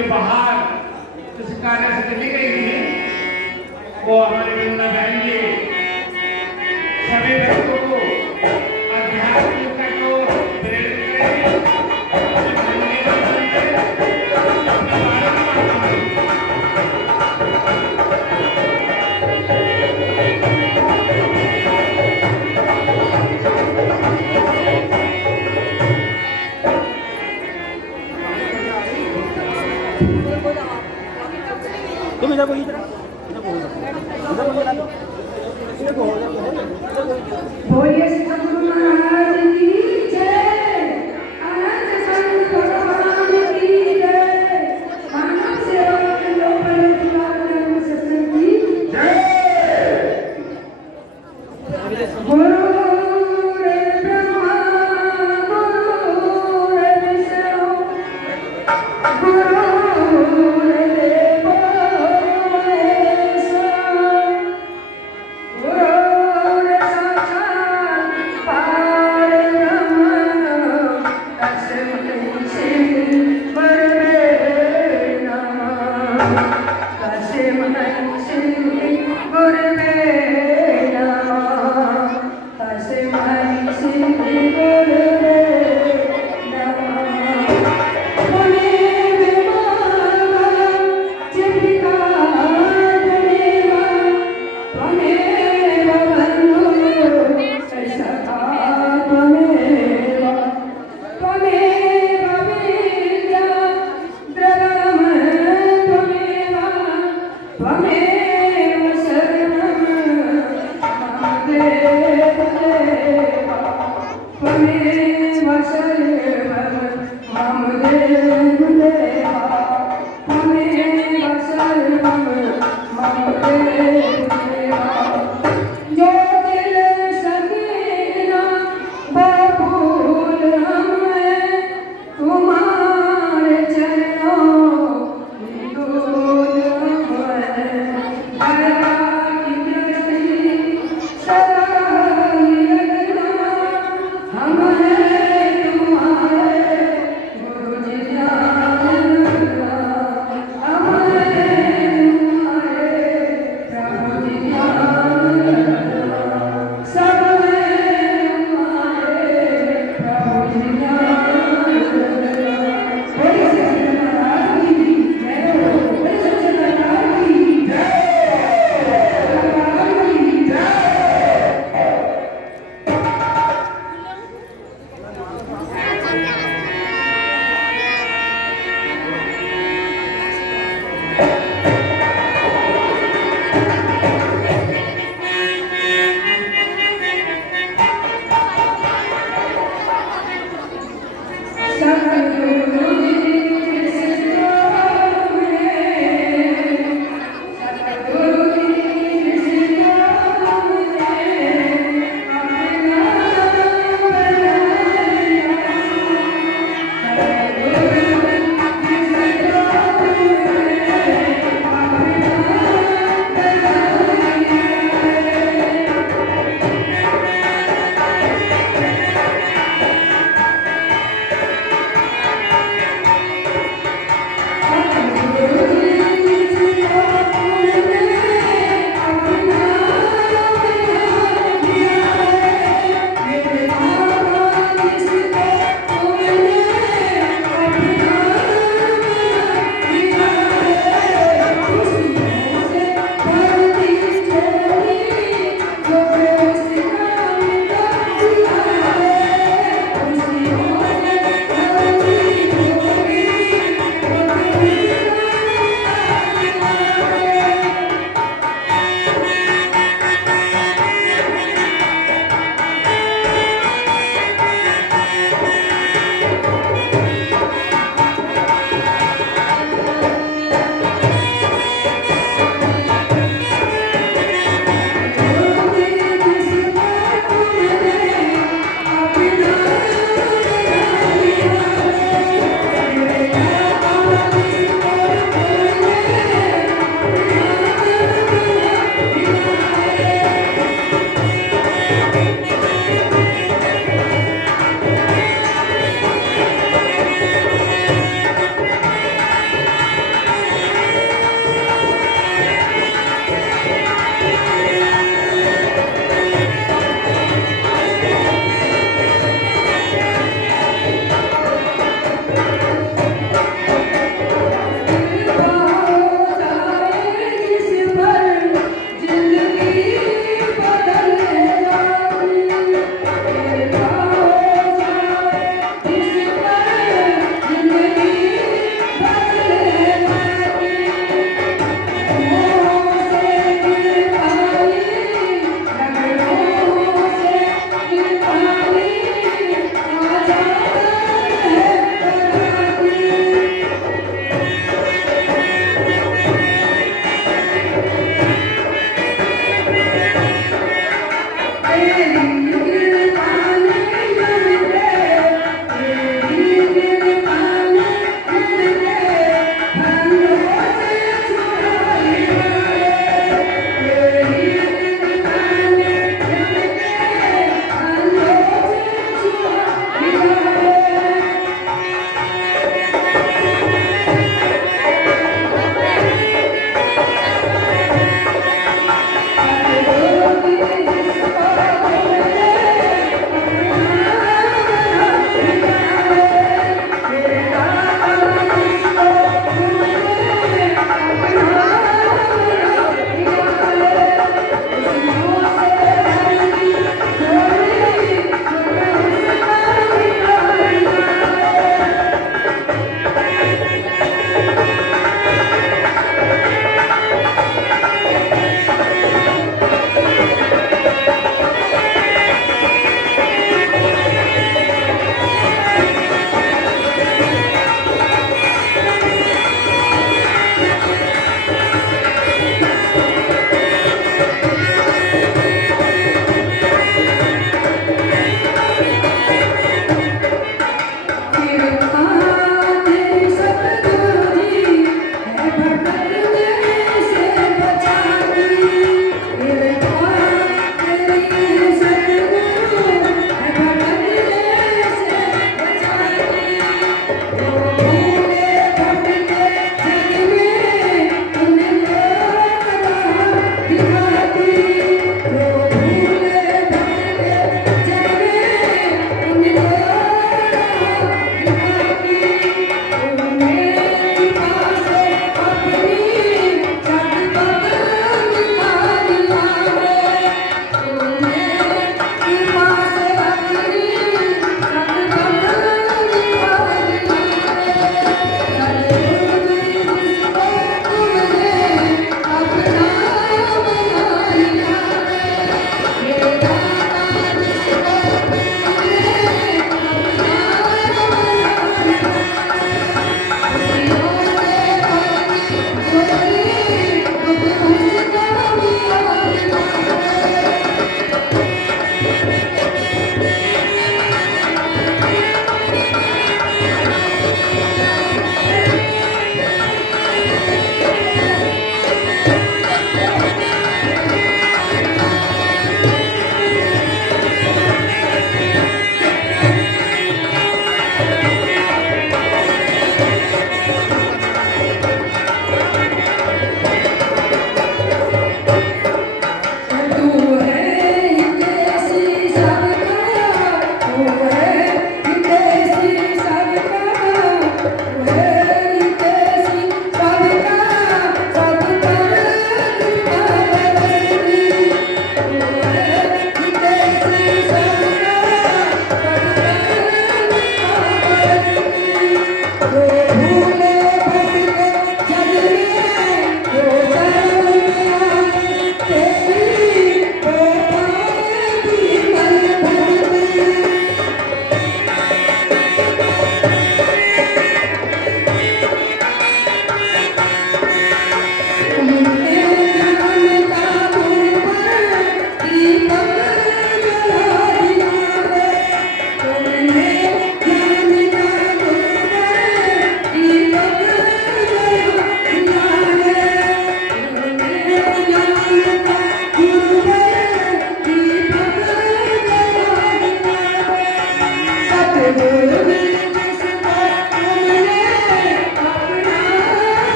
में बाहर किसी कार्य से चली गई थी, वो हमारे वृंदा बहन जी सभी भक्तों को अध्यात्म की ओर प्रेरित करेंगे। तुम इधर बोलिए, बोलिए सतगुरु महाराज की जय, अनंत संत भगवान की जय, मानव सेवा के लोकल धर्म सत्संग की जय। गुरु रे ब्रह्मा गुरु रे विष्णु गुरु रे देवो महेश्वर गुरु रे साक्षात् परब्रह्म तस्मै श्री गुरवे नमः तस्मै श्री गुरवे नमः तस्मै श्री गुरवे नमः। हम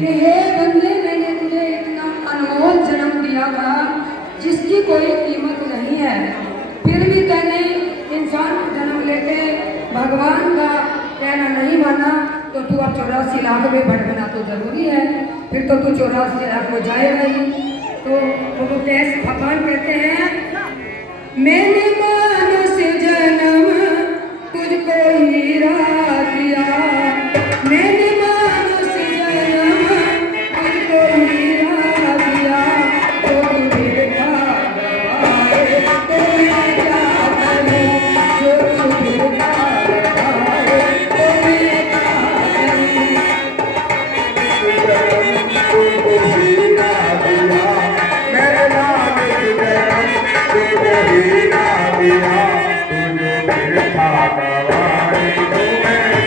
कि हे बंदे मैंने तुझे इतना अनमोल जन्म दिया था जिसकी कोई कीमत नहीं है। फिर भी तैने इंसान को जन्म लेके भगवान का कहना नहीं माना, तो तू अब 84 लाख में भटकना तो जरूरी है। फिर तो तू 84 लाख हो जाएगा ही। तो वो कैसे भगवान कहते हैं, मैंने मानस जन्म तुझको हीरा दिया, मैंने मानस जन्म तुझको हीरा दिया, तो तुझे था गवाए तो मैं क्या करूं, जो तुझे था गवाए तो मैं क्या करूं। तुझको हीरा दिया, मेरे नाम तुझे हीरा दिया, तुझे था गवाए तो मैं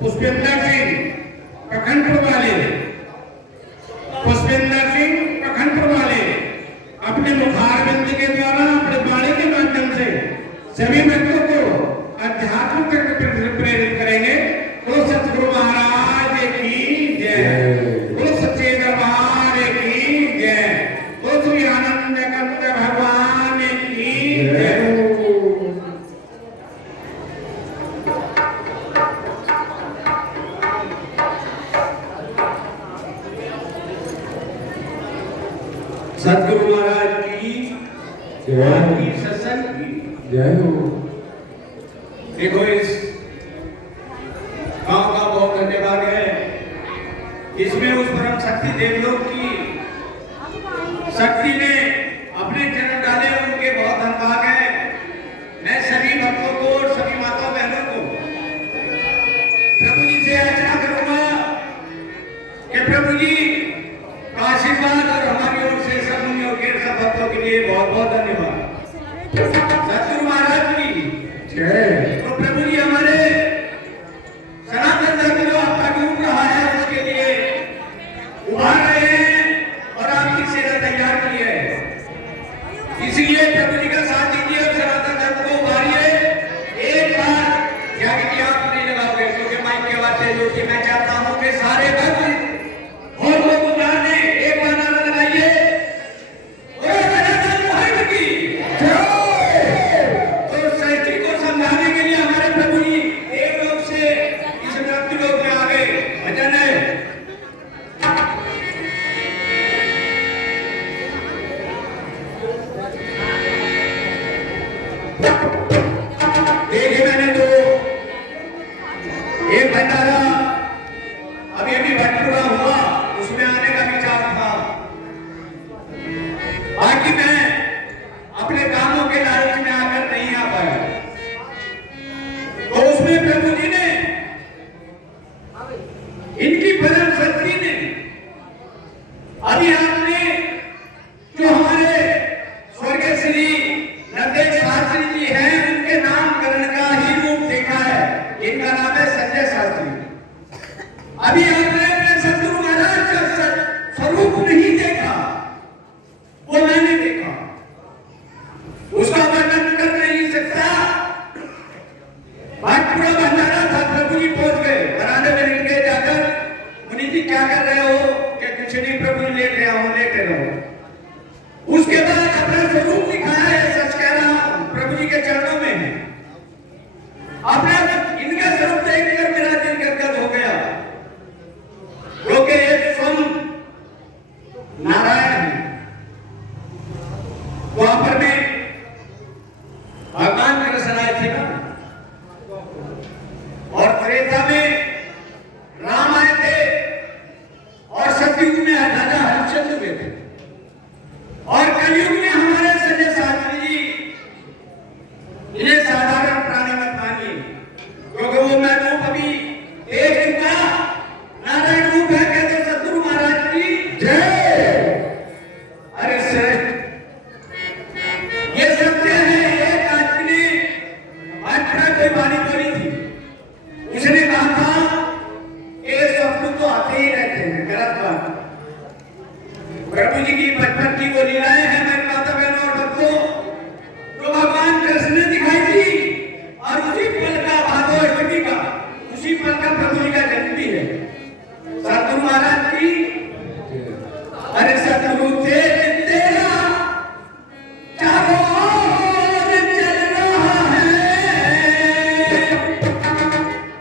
पुष्पेंद्र सिंह प्रखंडपुर वाले, पुष्पेंद्र सिंह प्रखंडपुर वाले अपने मुखारबिंद के द्वारा अपने वाणी के माध्यम से सभी भक्तों को अध्यात्म तक प्रेरित करेंगे। तो सतगुरु महाराज की जय, तो सच्चे दरबार की जय, तो श्री आनंद कंद भगवान की जय। सतगुरु महाराज की की सत्संग की जय हो। देखो इस गांव का बहुत धन्यवाद है। इसमें उस परम शक्ति देवलोक की शक्ति ने अपने जन्म डाले, उनके बहुत धन्यवाद है। मैं सभी भक्तों को और सभी माता बहनों को प्रभु जी से याचना करूंगा कि प्रभु जी का आशीर्वाद और हमारी ओर से सब मुनियों के सब भक्तों के लिए बहुत बहुत धन्यवाद। सतगुरु महाराज की जय। तो प्रभु जी हमारे सनातन धर्म जो आपका डूब रहा है उसके लिए उभार रहे हैं और आपकी सेना तैयार की है। इसलिए प्रभु जी का साथ दीजिए और सनातन धर्म को उभारिए। एक बार यानी कि आप नहीं लगाओगे क्योंकि माइक के आवाज जो कि मैं चाहता हूं कि सारे भक्त और वो गुजार ने एक बार नारा लगाइए, बोलो सनातन धर्म की जय। तो सृष्टि को समझाने के लिए हमारे प्रभु जी देवलोक से इस मृत्यु लोक में आ गए। भजन है देखिए, मैंने तो एक भंडारा अभी अभी भटपूरा हुआ, उसमें आने का विचार था। बाकी मैं अपने कामों के लालच में आकर नहीं आ पाया। तो उसमें प्रभु जी ने, इनकी परम शक्ति ने, अभी आपने जो हमारे स्वर्गीय श्री नंदेश शास्त्री जी हैं उनके नामकरण का ही रूप देखा है। इनका नाम है संजय शास्त्री। अभी आपने अपने सतगुरु महाराज का स्वरूप नहीं देखा, वो मैंने देखा, उसका वर्णन कर नहीं सकता। पूरा भंडारा था, प्रभु जी पहुंच गए, बरामदे में लेट गए जाकर, मुनि जी क्या कर रहे हो? क्या कुछ नहीं प्रभु जी, लेट रहा हूं, लेटे रहो। उसके बाद अपना स्वरूप दिखाया है, सच कह रहा हूं, प्रभु जी के चरणों में है। अपना इनका स्वरूप देखकर मेरा दिल गदगद हो गया, क्योंकि एक स्वयं नारायण है। द्वापर में भगवान कृष्ण आए थे ना, और त्रेता में राम आए थे, और सतयुग में राजा हरिश्चंद्र हुए थे, और कलयुग में हमारे संजय शास्त्री जी। इन्हें साधारण प्राणी मत मानिए, क्योंकि वो मैं रूप अभी देख चुका, नारायण रूप है। कहते सतगुरु महाराज की जय। अरे श्रेष्ठ, ये सत्य है। एक आदमी ने आज कोई वाणी बोली थी, उसने कहा था कि स्वप्न तो आते ही रहते हैं, गलत बात। प्रभु जी की बचपन की वो लीलाएं हैं मेरे माता बहनों और भक्तों, जो भगवान कृष्ण ने दिखाई थी, और उसी पल का भादो अष्टमी का, उसी पल का प्रभु जी का जन्म भी है। सतगुरु महाराज की अरे सतगुरु तेरा चारों ओर चल रहा है,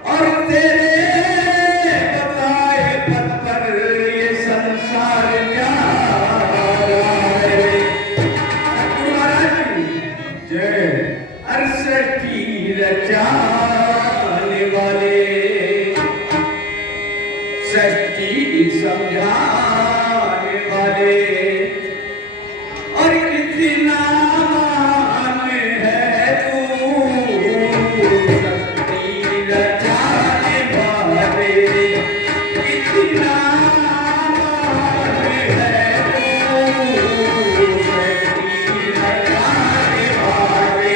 और तेरे बताए पथ पर ये संसार जा रहा है। सतगुरु महाराज की जय। हर सृष्टि रचाने वाले, सृष्टि समझाने वाले, और कितना महान है तू, सृष्टि रचाने वाले, कितना महान है तू, सृष्टि रचाने वाले।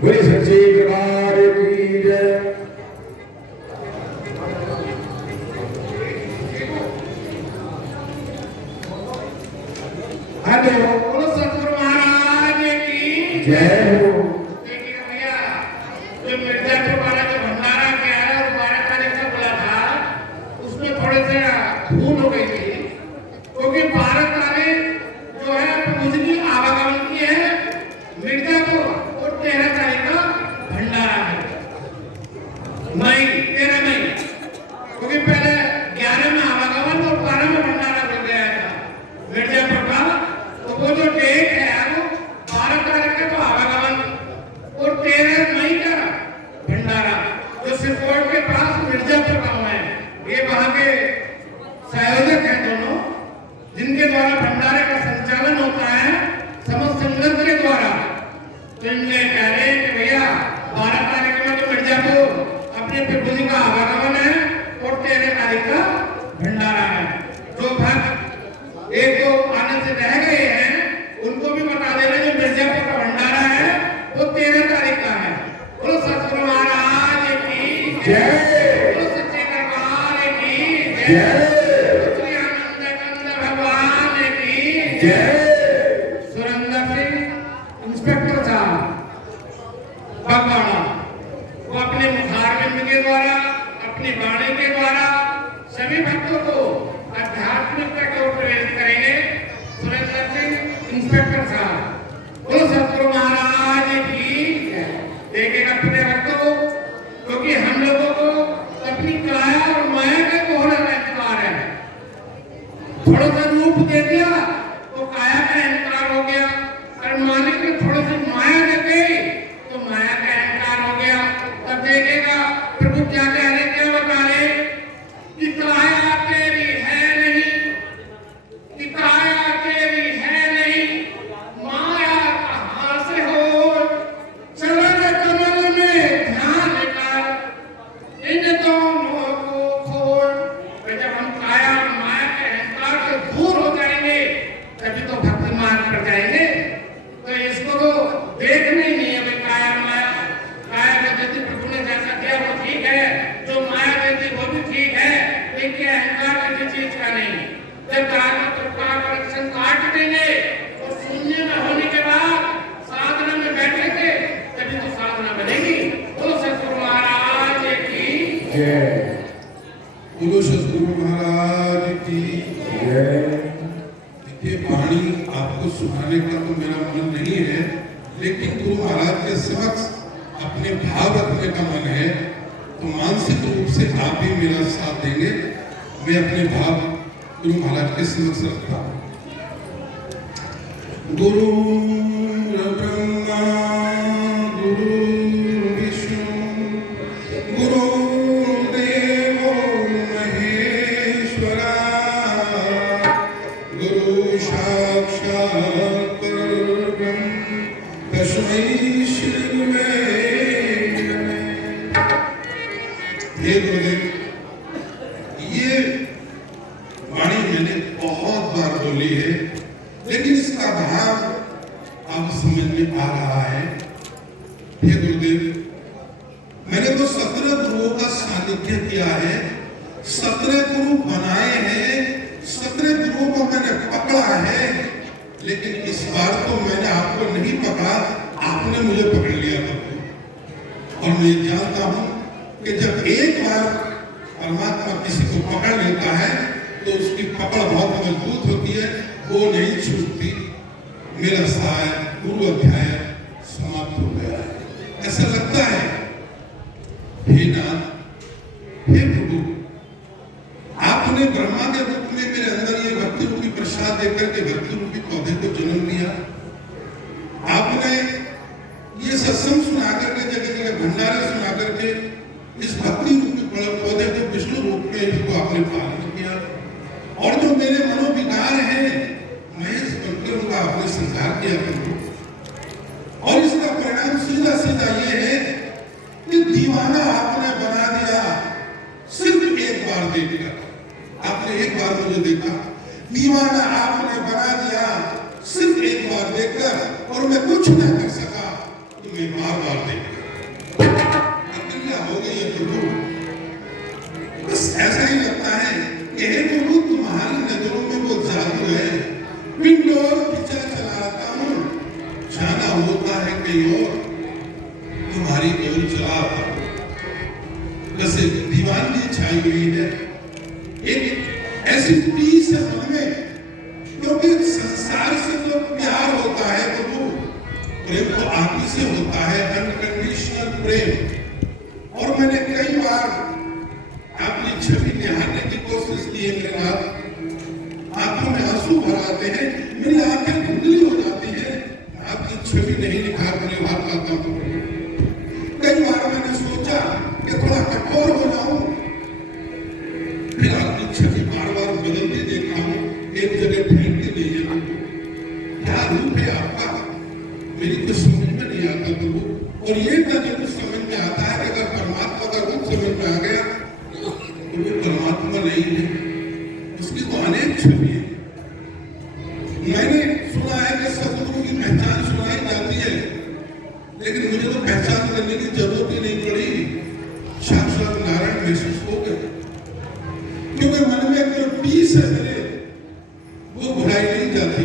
बोले सच्चे दरबार की जय। हेलो, बोलो सतगुरु महाराज की जय हो। देखिए भैया, जो मिर्जापुर वाला जो भंडारा किया है और 12 तारीख का बोला था, उसमें थोड़े से भूल हो गई थी, क्योंकि 12 तारीख जो है मुझकी आवागमन की है मिर्जापुर और 13 तारीख का भंडारा है मई 13 मई, क्योंकि पहले 11 में आवागमन और 12 में भंडारा हो गया था मिर्जापुर का। तो वो जो डेट है वो 12 तारीख का तो आवागमन और 13 मई का भंडारा, जो सिरकोट के पास मिर्जापुर गांव है, ये वहां के संयोजक हैं दोनों, जिनके द्वारा भंडारे का संचालन होता है समस्त संगत के द्वारा। तो इनके कह रहे हैं कि भैया 12 तारीख में तो मिर्जापुर अपने प्रभु जी का आवागमन है और 13 तारीख का भंडारा है। जो भक्त एक दो आने से रह गए हैं उनको भी बता देना, जो मिर्जापुर का भंडारा है वो 13 तारीख का है। बोलो सतगुरु महाराज की जय। बोलो सच्चे दरबार की जय। जय। श्री आनंद कंद भगवान की जय। सुरेंद्र सिंह इंस्पेक्टर साहब बागवाड़ा, वो अपने मुखारबिंद के द्वारा, अपनी वाणी के द्वारा सभी भक्तों को आध्यात्मिकता की ओर प्रेरित करेंगे। सुरेंद्र सिंह इंस्पेक्टर साहब, बोलो सतगुरु महाराज की जय। देखेगा अपने भक्तों, क्योंकि हम लोगों को अपनी काया और माया के कोहरे का अहंकार है। थोड़ा सा रूप दे दिया तो काया का अहंकार हो गया, और मालिक ने थोड़ी सी माया दे दी तो माया का अहंकार हो गया। तब देखेगा प्रभु क्या कह रहे, क्या बता रहे कि काया तेरी है नहीं, कि काया तेरी है नहीं, माया कहाँ से हो, चरण कमल में ध्यान कर इन दोनों को खोल। जब हम काया और माया के अहंकार से दूर हो जाएंगे तभी तो भक्ति मार्ग पर जाएंगे। तो इसको तो देखना ही नहीं है भाई काया माया। काया में देती प्रभु ने जैसा किया वो ठीक है, जो माया देती वो भी ठीक है, लेकिन अहंकार किसी चीज का नहीं। जब का कनेक्शन काट देंगे और शून्य में होने के बाद साधना में बैठेंगे तभी तो साधना बनेगी। बोलो सतगुरु महाराज की जय। बोलो सतगुरु महाराज की जय। ये वाणी आपको सुनाने का तो मेरा मन नहीं है, लेकिन गुरु महाराज के समक्ष अपने भाव रखने का मन है, तो मानसिक रूप से आप भी मेरा साथ देंगे। मैं अपने भाव गुरु महाराज के समक्ष रखता हूँ। गुरु ब्रह्मा गुरु विष्णु गुरुदेवो महेश्वरा गुरु साक्षात् परब्रह्म तस्मै श्री गुरवे नमः। हे गुरुदेव, ये वाणी मैंने बहुत बार बोली है, लेकिन इसका भाव अब समझ में आ रहा है। हे गुरुदेव, मैंने तो 17 गुरुओं का सानिध्य किया है, 17 गुरु बनाए हैं, 17 गुरुओं को मैंने पकड़ा है, लेकिन इस बार तो मैंने आपको नहीं पकड़ा, आपने मुझे पकड़ लिया था। और मैं जानता हूं कि जब एक बार परमात्मा किसी को पकड़ लेता है तो उसकी पकड़ बहुत मजबूत होती है, वो नहीं छूटती। मेरा सहाय गुरु अध्याय समाप्त हो गया है, ऐसा लगता है। हे नाथ, हे प्रभु, आपने ब्रह्मा के रूप में मेरे अंदर ये भक्ति रूपी प्रसाद देकर के भक्ति रूपी पौधे को जन्म दिया। आपने ये सत्संग सुना करके, जगह जगह भंडारे सुना करके इस भक्ति रूपी पौधे को विष्णु रूप में इसको आपने पालन किया। और जो मेरे मनोविकार हैं, महेश बनकर उनका आपने संहार किया प्रभु। और इसका परिणाम सीधा सीधा ये है कि दीवाना आपने बना दिया सिर्फ एक बार देखकर। आपने एक बार मुझे देखा, दीवाना आपने बना दिया सिर्फ एक बार देखकर, और मैं कुछ न कर सका तो मैं बार बार देखकर क्या हो गई है प्रभु। बस ऐसा ही लगता है कि हे प्रभु, तुम्हारी नजरों में वो जादू है। पिंडोर पीछे चलाता हूँ, जाना होता है कहीं और, तुम्हारी ओर चलाता हूँ। जैसे दीवानगी छाई हुई है, एक ऐसी टीस है मन में, क्योंकि संसार से जो प्यार होता है प्रभु, प्रेम तो आप ही से होता है, अनकंडीशनल प्रेम। और मैंने कई बार अपनी छवि निहारने की कोशिश की है, मेरे नाथ आंखों में आंसू भर आते हैं, मेरी आंखें धुंधली हो जाती है, आपकी छवि नहीं निखार पाता हूँ। कई बार मैंने सोचा कि थोड़ा कठोर हो जाऊं, फिर आपकी छवि बार बार बदलती देखा हूं, एक जगह ठहरती नहीं है। क्या रूप है आपका, मेरी कुछ समझ में नहीं आता प्रभु। और ये जरूर समझ में आता है कि अगर परमात्मा का रूप समझ में आ गया तो वो परमात्मा नहीं है, उसकी तो अनेक छवि है। मैंने सुना है कि सदगुरु की पहचान सुनाई जाती है, लेकिन मुझे तो पहचान करने की जरूरत ही नहीं पड़ी, साक्षात नारायण महसूस हो गए। क्योंकि मन में जो पीस है मेरे, वो भुलाई नहीं जाती।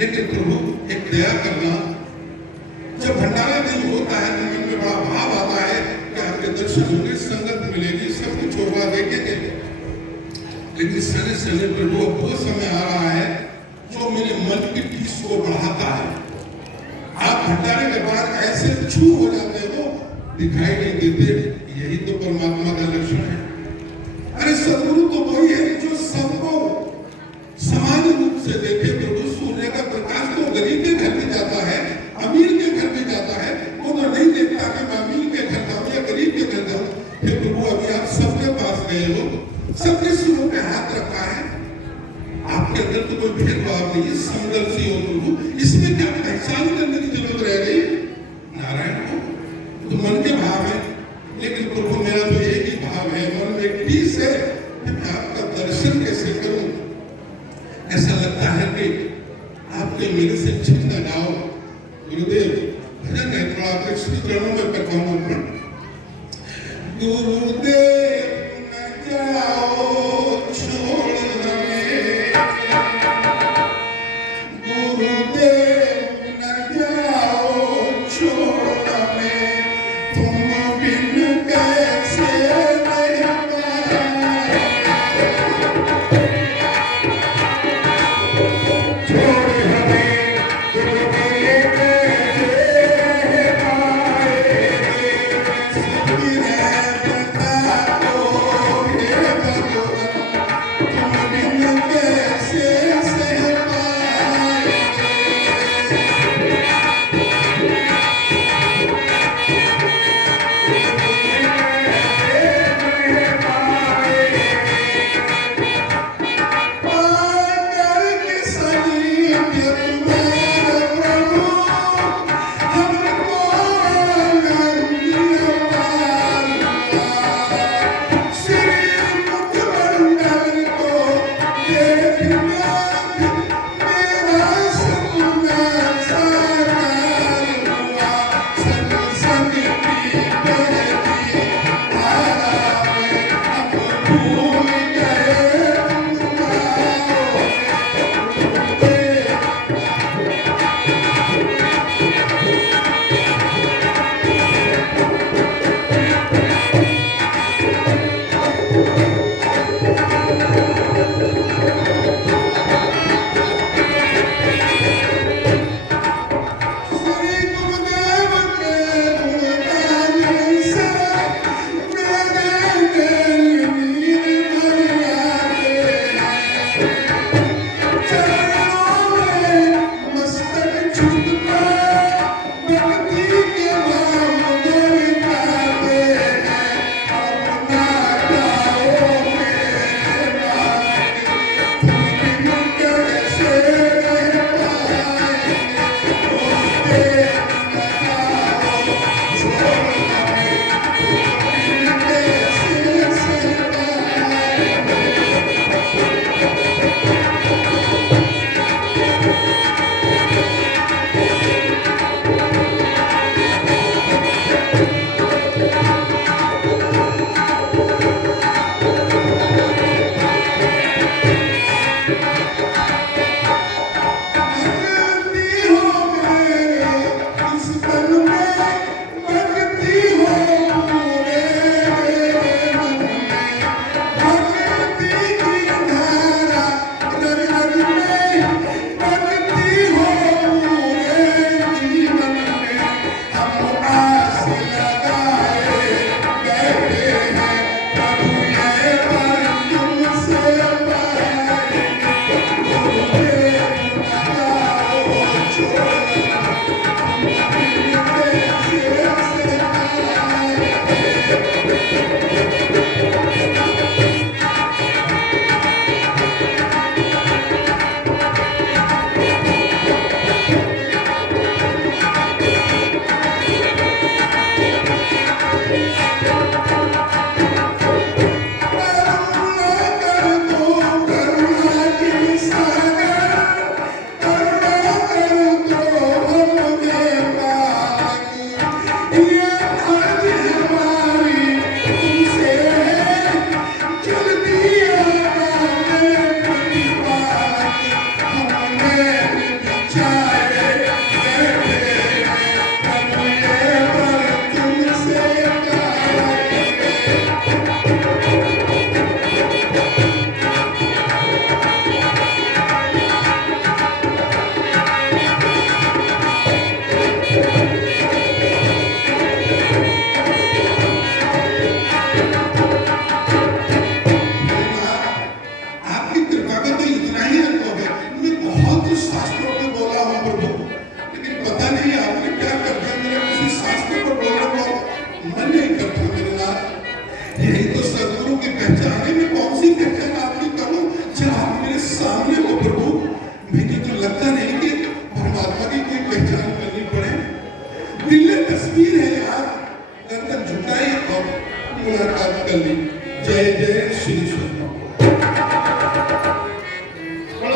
लेकिन प्रभु एक दया करना, जब भंडारा नहीं होता है तो मन में बड़ा भाव आता है कि आपके दर्शन होंगे, संगत मिलेगी, सब कुछ होगा, देखेंगे। लेकिन सने सने प्रभु अब वो समय आ रहा है जो मेरे मन की पीस को बढ़ाता है। आप भंडारे के बाद ऐसे छू हो जाते हो, दिखाई नहीं देते। यही तो परमात्मा का लक्षण है। अरे सदगुरु तो वही है जो सबको समान रूप से देखे प्रभु। सूर्य का प्रकाश तो गरीब के घर में जाता है, अमीर के घर में जाता है, वो तो नहीं देखता कि मैं अमीर के घर जाऊं या गरीब के घर जाऊं। हे प्रभु, अभी आप सबके पास गए हो, सबके सिरों पे हाथ रखा है, आपके अंदर तो कोई भेदभाव नहीं है, समदर्शी हो प्रभु। इसमें क्या पहचान करने की जरूरत रह गई? नारायण को तो मन के भाव है, लेकिन प्रभु मेरा तो एक ही भाव है, मन में एक पीस है कि मैं आपका दर्शन कैसे करूं। ऐसा लगता है कि आपके मेरे से छिन न जाओ। गुरुदेव भजन है, थोड़ा आपके श्री चरणों में करवाऊं। गुरुदेव न जाओ छोड़ हमें, गुरुदेव न जाओ छोड़ हमें, तुम बिन कैसे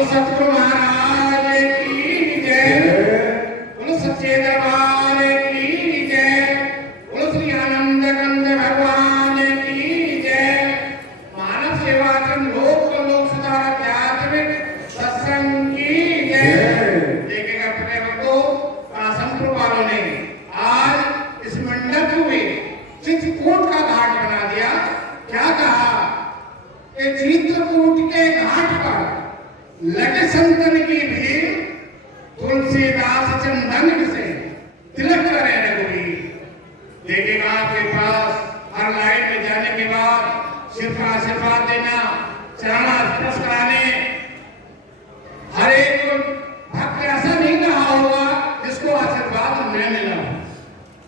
सतगुरु महाराज की जय, बोलो सच्चे दरबार की जय, बोलो श्री आनंद कंद भगवान की जय। मानव सेवा आश्रम लोक सुधार आध्यात्मिक सत्संग की जय। देखिएगा अपने भक्तों, कासमपुर वालों ने आज इस मंडप में चित्रकूट का घाट बना दिया। क्या कहा कि चित्रकूट के घाट पर लगे संतन की भीड़, तुलसीदास चंदन से तिलक करे रघुवीर। देखिएगा आपके पास हर लाइन में जाने के बाद सिर का आशीर्वाद देना, चरण स्पर्श कराने, हर एक भक्त ऐसा नहीं कहा होगा जिसको आशीर्वाद न मिला।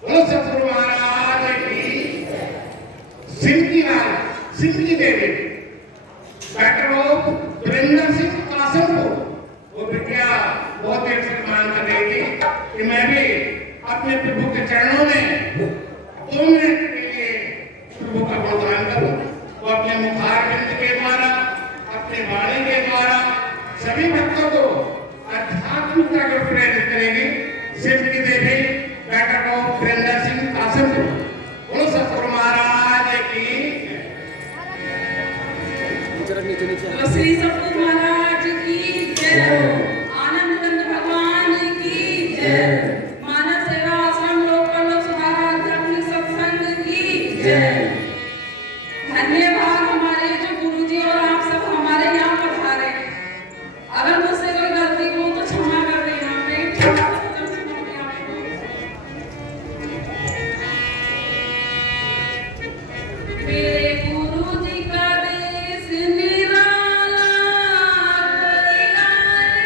बोलो सतगुरु महाराज की सिंधी राय, सिंधी देवी, डॉक्टर वीरेंद्र सिंह कासमपुर, वो बिटिया बहुत देर से मांग कर रही थी कि मैं भी अपने प्रभु के चरणों में 2 मिनट के लिए प्रभु का बलिदान करूं। वो अपने मुखारबिंद के द्वारा, अपने वाणी के द्वारा सभी भक्तों को आध्यात्मिकता को प्रेरित करेगी। सिंधी देवी डॉक्टर वीरेंद्र सिंह कासमपुर, बोलो सतगुरु महाराज की श्री सतगुरु महाराज की जय, आनंद कंद भगवान की जय, मानव सेवा आश्रम लोक सुधार आध्यात्मिक सत्संग की जय। धन्यवाद हमारे जो गुरुजी और आप सब हमारे यहाँ पधारे। अगर मुझसे कोई गलती हो तो क्षमा कर देना। मैं छोटा सा वचन सुनाऊंगी आपको। मेरे गुरुजी का देश निराला, कोई आए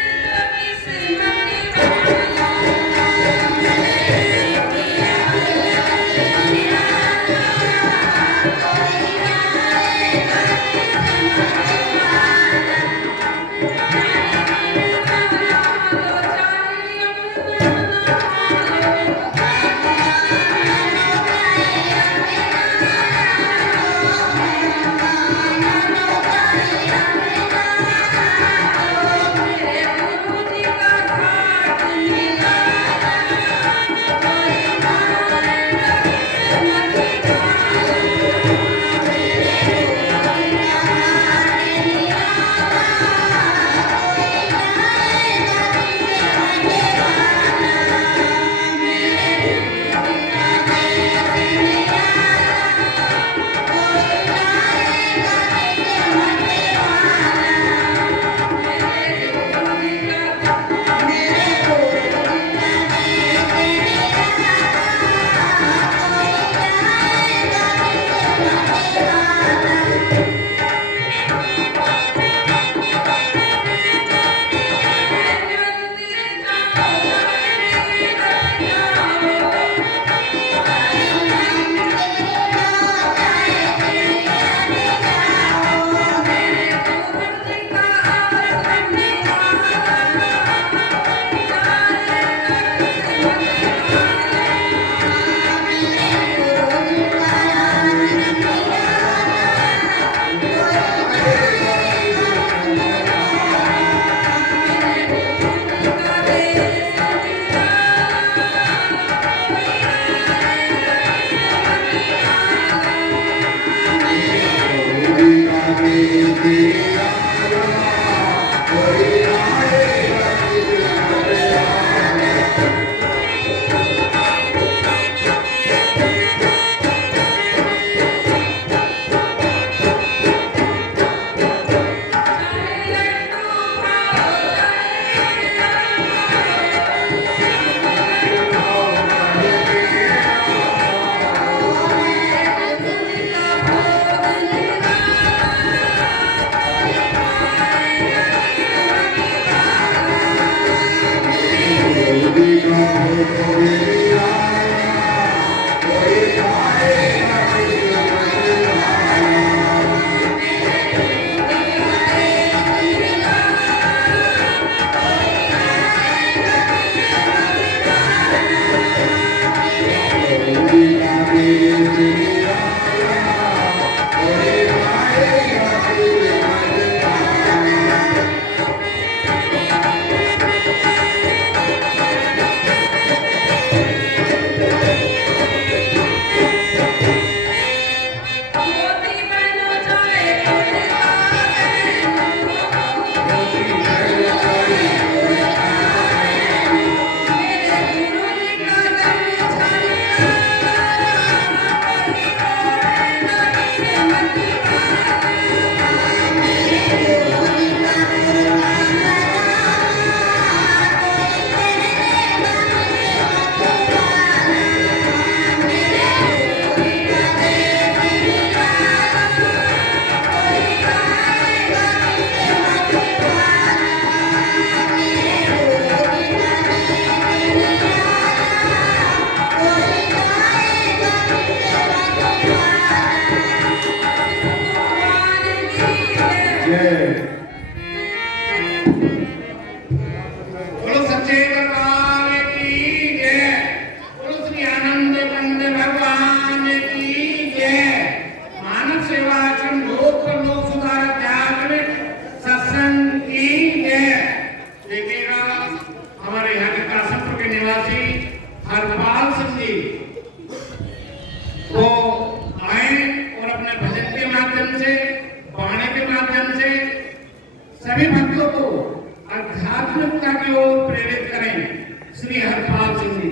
बोलो सच्चे दरबार की जय। बोलो श्री आनंद कंद भगवान की जय। मानव सेवा आश्रम लोक पर लोक सुधार अध्यात्मिक सत्संग की जय। देखिएगा हमारे यहाँ के कासमपुर के निवासी हरपाल सिंह जी वो आए और अपने भजन के माध्यम से, बाणे के माध्यम से सभी भक्तों को आध्यात्मिकता की ओर प्रेरित करें। श्री हरपाल सिंह जी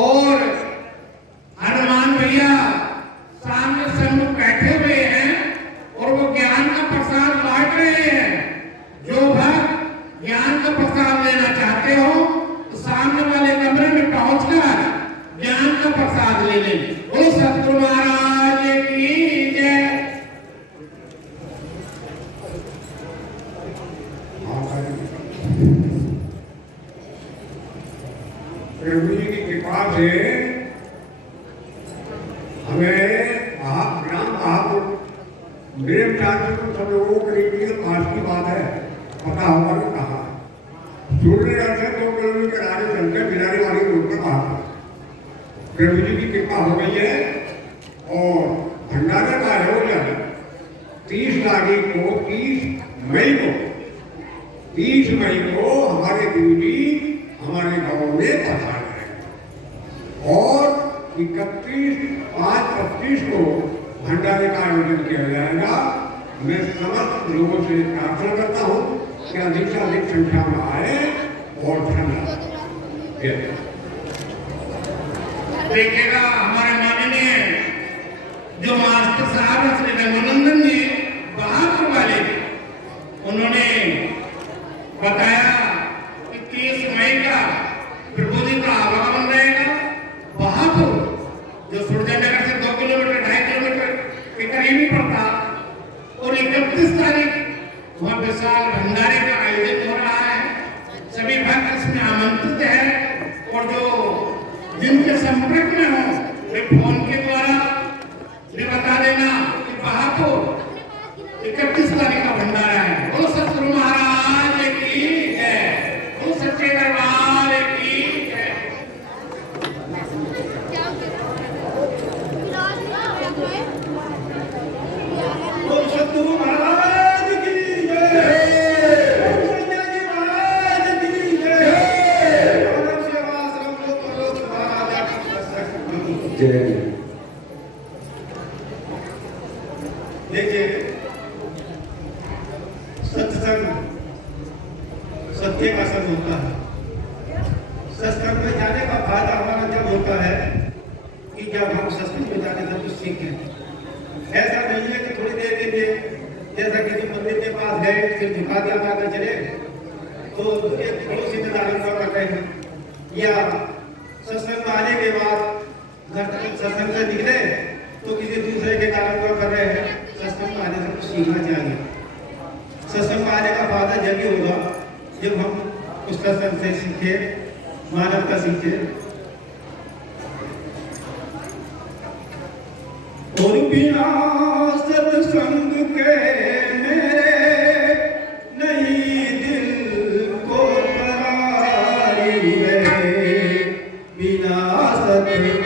और हनुमान भैया सामने सम्मुख बैठे हुए हैं और वो ज्ञान का प्रसाद बांट रहे हैं। जो भक्त ज्ञान का प्रसाद लेना चाहते हो तो सामने वाले कमरे में पहुंचकर ज्ञान का प्रसाद ले लें। बोलो सतगुरु महाराज की जय। प्रभु जी की कृपा से हमें मेरे विचार से तो सब लोगों के लिए पास की बात है, पता होगा कि कहा सूर्य से 2 किलोमीटर के आगे चलकर बिलारी वाली रोड पर कहा प्रभु जी की कृपा हो गई है। और भंडारे का आयोजन 30 तारीख को 30 मई को हमारे गुरु जी हमारे गांव में पधार रहे और 31/5/25 को भंडारे का आयोजन किया जाएगा। मैं समस्त लोगों से प्रार्थना करता हूँ कि अधिक से अधिक संख्या में आए और धन्यवाद। देखिएगा हमारे माननीय जो मास्टर साहब श्री रघुनंदन जी बहादुर वाले, उन्होंने बताया कि 30 मई का प्रभु जी का आवागमन रहेगा। बहादुर जो सूरजनगर से 2 किलोमीटर 2.5 किलोमीटर के करीब ही पड़ता और 31 तारीख वहाँ विशाल भंडारे का आयोजित हो रहा है। सभी भक्त इसमें आमंत्रित है और जो जिनके संपर्क में हो वे फोन के द्वारा भी बता देना कि बहादुर 31 तारीख का भंडारा है। बोलो सतगुरु महाराज की जय। बोलो सच्चे दरबार की जय। बोलो सतगुरु महाराज की जय। देखिए सत्संग सत्य का संग होता है। सत्संग में जाने का फायदा हमारा जब होता है कि जब हम सत्संग में जाने से कुछ सीखें। ऐसा नहीं है कि थोड़ी देर के लिए जैसा किसी मंदिर के पास गए सिर्फ झुका दिया माता चले तो एक पड़ोसी में आरंभ कर रहे हैं, या सत्संग में आने के बाद सत्संग से निकले तो किसी दूसरे के कारण कर रहे हैं। सत्संग में आने से कुछ सीखना चाहिए। सत्संग में आने का फायदा जब भी होगा जब हम उस सत्संग से सीखे, मानवता सीखे। और बिना सत्संग के मेरे नहीं दिल को करारी है। बिना सत्संग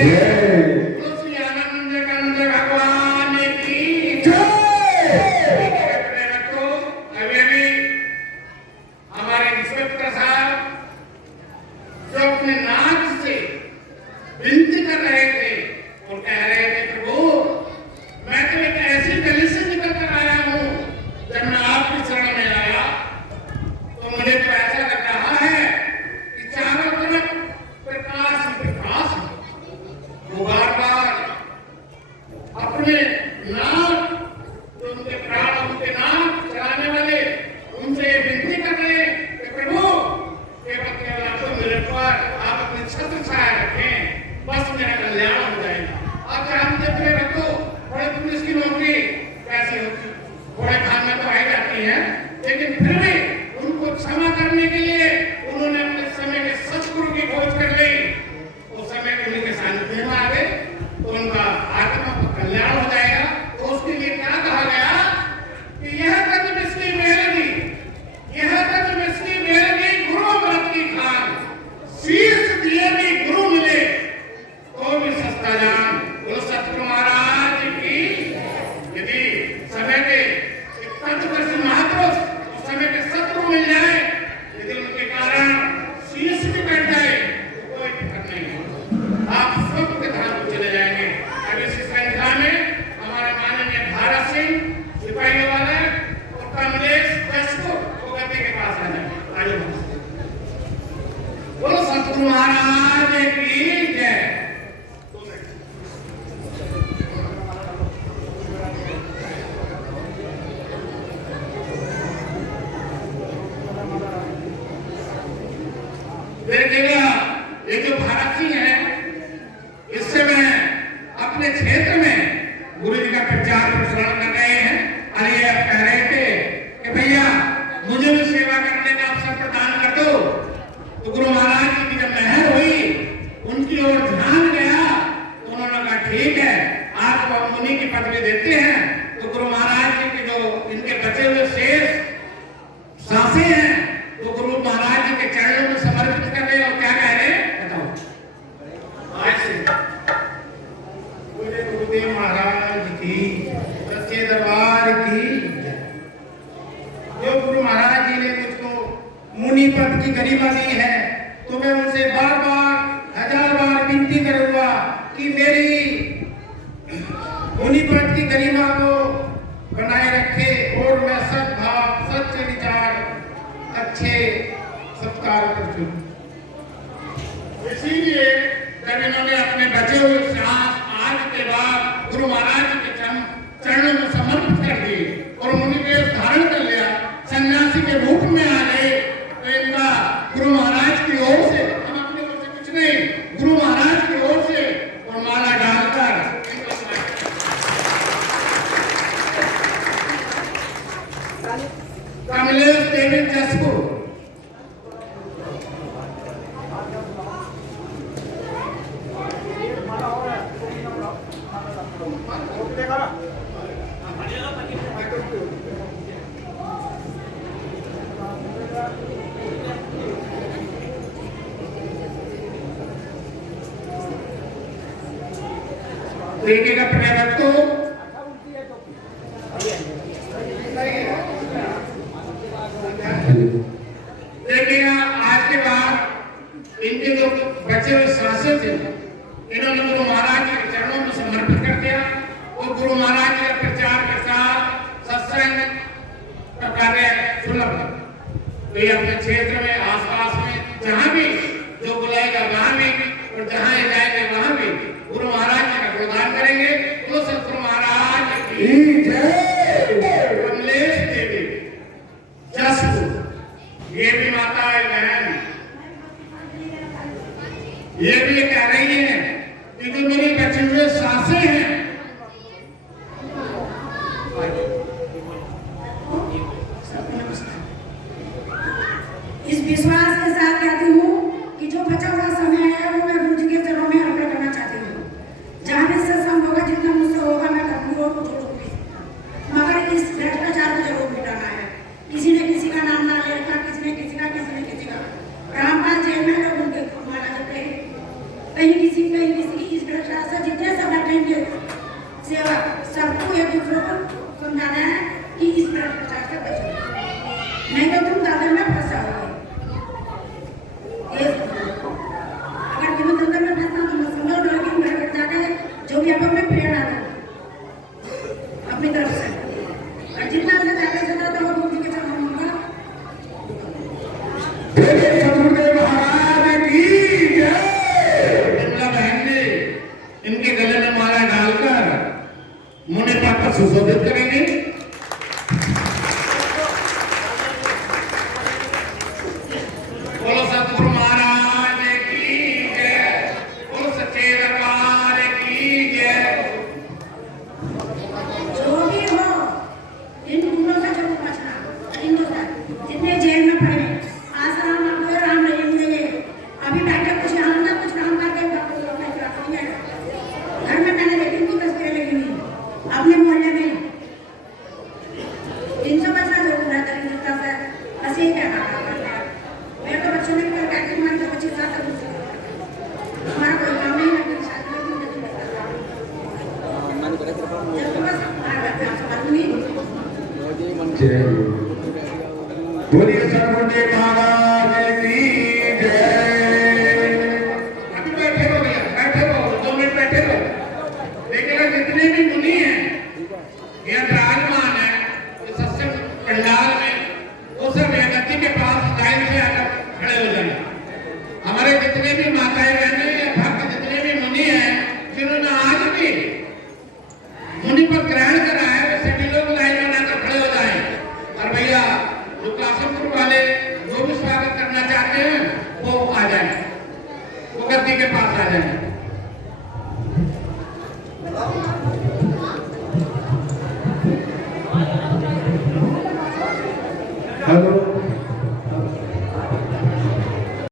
बोलो श्री आनंद कंद भगवान की जय। तो अभी हमारे इंस्पेक्टर साहब जो अपने नाच से विनती कर रहे थे और कह रहे थे प्रभु मैं तो एक ऐसी गली से निकल कर आया हूँ, जब मैं आपके चरण में आया तो मुझे तो ऐसा लग रहा है कि चारों तरफ प्रकाश ही प्रकाश है। वो बार बार अपने नाक जो उनके प्राण उनके नाक चलाने वाले उनसे विनती कर रहे कि प्रभु केवल आपको मेरे पर आप अपने छत्र छाया रखें, बस मेरा कल्याण हो जाएगा। आप जानते थे रखो बड़े पुलिस की नौकरी कैसी होती, बड़े खाने तो आई जाती है, लेकिन फिर भी उनको क्षमा करने के लिए उन्होंने अपने समय के सतगुरु की खोज कर ली। उस समय उन्हीं के सानिध्य में आ गए तो उनका आत्मा का कल्याण हो जाएगा। तो उसके लिए क्या कहा गया कि यह तज मिश्री मेलगी, यह तज मिश्री मेलगी गुरु व्रत की खान, शीर्ष दिए भी गुरु मिले तो भी सस्ता जान। बोलो सतगुरु महाराज की। यदि समय के तत्वदर्शी महापुरुष उस समय के सतगुरु मिल जाए, यदि उनके कारण शीर्ष भी कट जाए तो कोई दिक्कत नहीं है, आप स्वर्ग के धाम को चले जाएंगे। अब इस श्रृंखला में हमारे माननीय भारत सिंह सिपाही वाले और कमलेश दशको को गद्दे के पास आ जाए। बोलो सतगुरु महाराज की जय। देखिएगा ये जो भारत सिंह है, इससे मैं अपने क्षेत्र में गुरु जी का प्रचार प्रसारण कर रहे हैं। और ये कह रहे थे कि भैया मुझे भी सेवा करने का अवसर प्रदान कर दो। तो गुरु महाराज जी की जब मेहर हुई, उनकी ओर ध्यान गया तो उन्होंने कहा ठीक है आपको हम मुनि की पदवी देते हैं। तो गुरु महाराज जी के जो इनके बचे हुए शेष सांसें हैं तो गुरु महाराज जी के चरणों में समर्पित कर रहे। और क्या कह रहे हैं बताओ। आज से गुरुदेव महाराज की सच्चे दरबार की। जो गुरु महाराज जी ने मुझको मुनि पद की गरिमा दी है, तो मैं उनसे बार बार हजार बार विनती करूंगा कि मेरी मुनि पद की गरिमा को बनाए रखे और मैं सद्भाव सच्चे विचार अच्छे सत्कार कर चुन। इसीलिए जब इन्होंने अपने बचे हुए सांस आज के बाद गुरु महाराज के चरणों में समर्पित कर दिए और मुनि वेश धारण कर लिया, सन्यासी के रूप में आ गए, तो इनका गुरु महाराज की ओर से, हम अपने ओर से कुछ नहीं, गुरु महाराज की ओर से और माला डालकर कमलेश देवी जसपुर देखिएगा प्रेरक को देखिएगा आज के बाद इनके जो बचे हुए सांसें थे इन्होंने गुरु महाराज के चरणों में समर्पित कर दिया और गुरु महाराज के प्रचार प्रसार सत्संग का कार्य सुलभ। तो ये अपने क्षेत्र में आसपास में जहां भी जो बुलाएगा वहां भी और जहां ये जाएंगे वहां भी गुरु महाराज जी का गुणगान करेंगे। तो सतगुरु महाराज की जय। कमलेश देवी जसपुर, ये भी माता है बहन, ये भी कह रही है कि जो मेरी बचे हुए सांसें हैं इस विश्वास के साथ कहती हूँ कि जो बचा हुआ समय है वो मैं गुरु जी के चरणों में अर्पण करना चाहती हूँ। जहाँ भी सत्संग होगा, जितना मुझसे होगा मैं करूँगी और कुछ होगी, मगर इस भ्रष्टाचार को जरूर मिटाना है। किसी ने किसी का नाम ना ले रखा, किसी ने किसी का रामपाल जेल में लोग उनके माला जपे, कहीं किसी की इस प्रकार से जितने सब बैठेंगे सेवा सबको एक दूसरे को समझाना है कि इस प्रकार से बचो, नहीं तो तुम दादर में फंसा होगे। अगर तुम्हें दादर में फंसना तो संभल लो, लेकिन घर बैठ जाकर जो भी आप में प्रेरणा दो अपनी तरफ से, और जितना से ज्यादा से ज्यादा वो गुरु जी के चरणों में सतगुरुदेव महाराज की जय। बिमला बहन जी इनके गले में माला डालकर मुनि पद पर सुशोभित करेंगे। बोलो सतगुरु महाराज की जय, बोलो सच्चे दरबार की जय। जो भी हो इन गुणों से जरूर बचना, तीनों से जितने जेल में पड़े आसाराम आपको राम रहेंगे, अभी बैठे कुछ यहाँ ना कुछ काम करके घर में मैंने देखी उनकी तस्वीरें लगी हुई अपने मोहल्ले में, इनसे बचना जरूर है तरीका से। बस यही कहना मेरे तो बच्चों ने भी कहते हैं हमारे बच्चे साथ हमारा कोई काम नहीं है, शादी में भी नहीं करता बस जय बोलिए सतगुरुदेव महाराज की जय। अभी बैठे हो भैया, बैठे हो 2 मिनट बैठे हो। देखिएगा जितने भी मुनि हैं यहाँ विराजमान है इस सत्संग पंडाल में, वो सब व्यक्ति के पास लाइन से आकर खड़े हो जाए। हमारे जितने भी माताएं बहनें या भक्त जितने भी मुनि हैं जिन्होंने आज भी मुनि पद ग्रहण करा है, वे सभी लोग लाइन में आकर खड़े हो जाए। और भैया जो क्लासपुर वाले जो भी स्वागत करना चाहते हैं वो आ जाए, वो गद्दी के पास आ जाए। हेलो